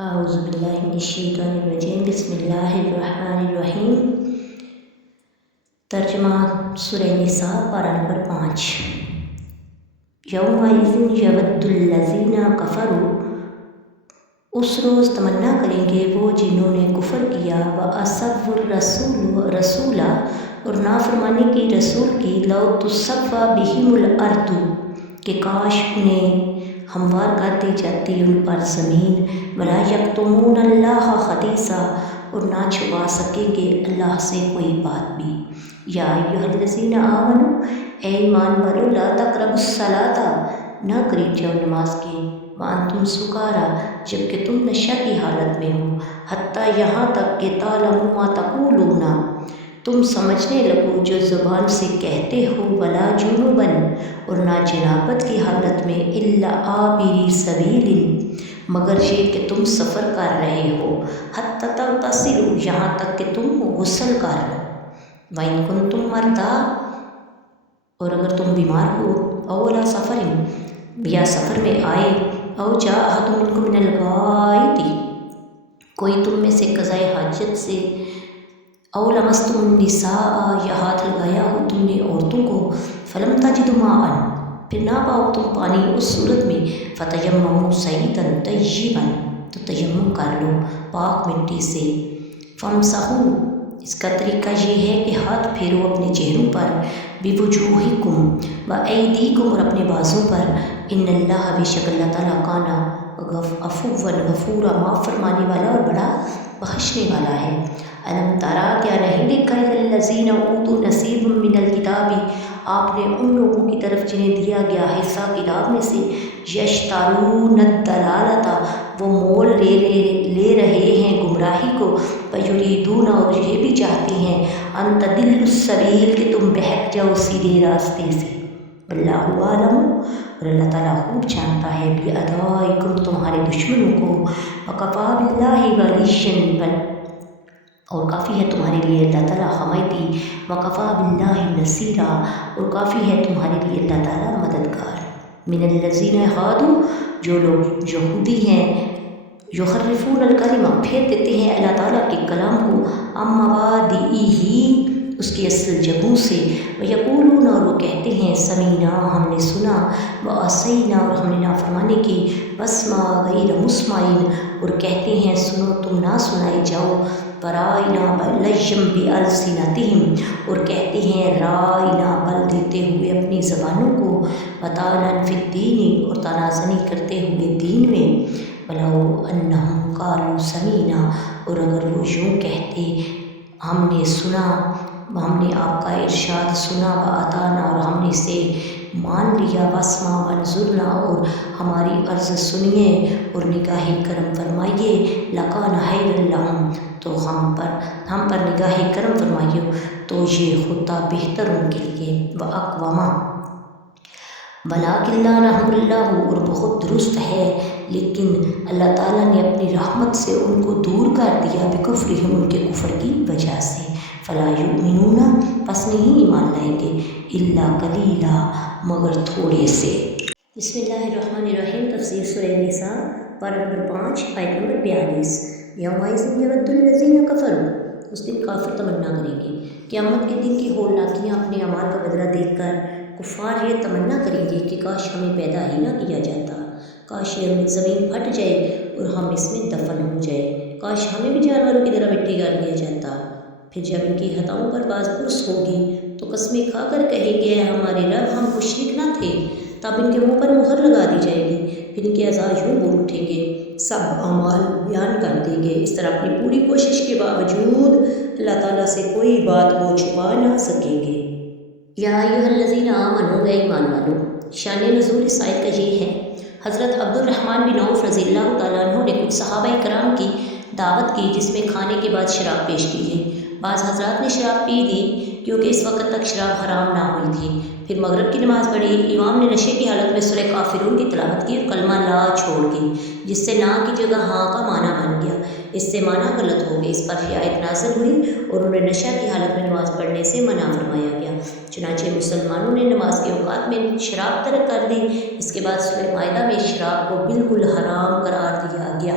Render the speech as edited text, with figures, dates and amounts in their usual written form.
اعوذ باللہ من الشیطان الرجیم بسم اللہ الرحمن الرحیم۔ ترجمہ سورہ نساء پارہ نمبر 5۔ یومئذ یود الذین کفروا، اس روز تمنا کریں گے وہ جنہوں نے کفر کیا، وَأَسَوُّا الرَّسُولَ، اور نافرمانی کی رسول کی، لَوْ تُسَوَّىٰ بِهِمُ الْأَرْضُ، کہ کاش انہیں ہموار کر دی جاتی ان پر زمین، وَلَا يَكْتُمُونَ اللَّهَ حَدِيثًا، اور نہ چھپا سکیں گے اللہ سے کوئی بات بھی۔ یا ایھا الذین آمنوا، اے ایمان والو، لا تقربوا الصلاۃ، نہ قریب جاؤ نماز کے، وانتم سکارا، جبکہ تم نشہ کی حالت میں ہو، حتیٰ یہاں تک کہ تعلموا ما تقولون، تم سمجھنے لگو جو زبان سے کہتے ہو، ولا جنبا، اور نہ جنابت کی حالت میں، الا عابری سبیل، مگر یہ کہ تم سفر کر رہے ہو، حتی تغتسلوا، یہاں تک کہ تم غسل کر لو، وَإِن كُنتُم مَرْضَىٰ، اور اگر تم بیمار ہو، أَوْ عَلَىٰ سَفَرٍ، یا سفر میں آئے، أَوْ جَاءَ أَحَدٌ مِّنكُم مِّنَ الْغَائِطِ، کوئی تم میں سے قضائے حاجت سے، أَوْ لَمَسْتُمُ النِّسَاءَ، یا ہاتھ لگایا ہو تم نے عورتوں کو، فَلَمْ تَجِدُوا مَاءً، پھر نہ پاؤ تم پانی اس صورت میں، فَتَيَمَّمُوا صَعِيدًا طَيِّبًا، تو تیمم کر لو پاک مٹی سے، فَامْسَحُوا، اس کا طریقہ یہ ہے کہ ہاتھ پھیرو اپنے چہروں پر، بِوُجُوہِکُم وَأَیْدِیکُم، اور اپنے بازوں پر، اِنَّ اللَّهَ، بے شک اللہ تعالیٰ، کانا عفواً غفورا، معاف فرمانے والا اور بڑا بخشنے والا ہے۔ الم ترا، کیا نہیں دیکھا، الی الذین اوتوا نصیبا من الکتاب، آپ نے ان لوگوں کی طرف جنہیں دیا گیا حصہ کتاب میں سے، یشترون الضلالۃ، وہ مول لے رہے ہیں گمراہی کو، ویریدون، اور یہ بھی چاہتے ہیں، ان تضلوا السبیل، کہ تم بہک جاؤ سیدھے راستے سے، واللہ اعلم، اور اللہ تعالیٰ خوب جانتا ہے، باعدائکم، تمہارے دشمنوں کو، وکفیٰ باللہ ولیٰ، اور کافی ہے تمہارے لیے اللہ تعالیٰ حمایتی، وکفیٰ باللہ نصیرا، اور کافی ہے تمہارے لیے اللہ تعالیٰ مددگار۔ من الذین ہادوا، جو لوگ یہودی ہیں، یحرفون الکلمہ، پھیر دیتے ہیں اللہ تعالیٰ کے کلام کو، عن مواضعہ، اس کی اصل جگہوں سے، ویقولون، اور وہ کہتے ہیں، سمیعنا، ہم نے سنا، وعصینا، اور ہم نے نافرمانی کی، واسمع غیر مسمع، اور کہتے ہیں سنو تم نہ سنائے جاؤ، ورائنا لغوا بألسنتہم، اور کہتے ہیں رائنا، بل دیتے ہوئے اپنی زبانوں کو، وطعنا فی الدین، اور تنازعنی کرتے ہوئے دین میں، ولو انہم قالوا سمیعنا، اور اگر وہ یوں کہتے ہم نے سنا، ہم نے آپ کا ارشاد سنا، وأطعنا، اور ہم نے اسے مان لیا، واسمع وانظرنا، اور ہماری عرض سنیے اور نگاہ کرم فرمائیے، لکان خیرا لہم، تو ہم پر نگاہ کرم فرمائیے تو یہ ہوتا بہتر ان کے لیے، وأقوم، ولیکن لعنہم اللہ، اور بہت درست ہے لیکن اللہ تعالیٰ نے اپنی رحمت سے ان کو دور کر دیا، بکفرہم، ان کے کفر کی وجہ سے، فلا یؤمنون، پس نہیں ایمان لائیں گے، الا قلیلا، مگر تھوڑے سے۔ بسم اللہ الرحمن الرحیم۔ تفسیر سورہ نساء پارہ نمبر 5 آیت نمبر 42۔ یومئذ یود الذین کفروا، اس دن کافر تمنا کریں گے، قیامت کے دن کی ہولناکیاں اپنے اعمال کا بدلہ دیکھ کر کفار یہ تمنا کریں گے کہ کاش ہمیں پیدا ہی نہ کیا جاتا، کاش یہ زمین پھٹ جائے اور ہم اس میں دفن ہو جائے، کاش ہمیں بھی جانوروں کی طرح مٹی کر دیا جاتا۔ پھر جب ان کی خطاؤں پر باز پرس ہوگی تو قسمیں کھا کر کہیں گے، ہمارے رب ہم مشرک نہ تھے، تب ان کے منہ پر مہر لگا دی جائے گی، پھر ان کے اعضاء یوں بول اٹھیں گے، سب اعمال بیان کر دیں گے، اس طرح اپنی پوری کوشش کے باوجود اللہ تعالیٰ سے کوئی بات وہ چھپا نہ سکیں گے۔ یا ایھا الذین آمنوا، اے ایمان والو، شان نزول اس آیت کا یہ ہے، حضرت عبد الرحمن بن عوف رضی اللہ تعالیٰ عنہ نے کچھ صحابہ کرام کی دعوت کی جس میں کھانے کے بعد شراب پیش کی گئی۔ بعض حضرات نے شراب پی دی کیونکہ اس وقت تک شراب حرام نہ ہوئی تھی۔ پھر مغرب کی نماز پڑھی، امام نے نشے کی حالت میں سورہ کافرون کی تلاوت کی اور کلمہ لا چھوڑ دی، جس سے نا کی جگہ ہاں کا معنی بن گیا، اس سے معنی غلط ہو گئی، اس پر یہ آیت نازل ہوئی اور انہیں نشہ کی حالت میں نماز پڑھنے سے منع فرمایا گیا۔ چنانچہ مسلمانوں نے نماز کے اوقات میں شراب ترک کر دی۔ اس کے بعد سورہ مائدہ میں شراب کو بالکل حرام قرار دیا گیا۔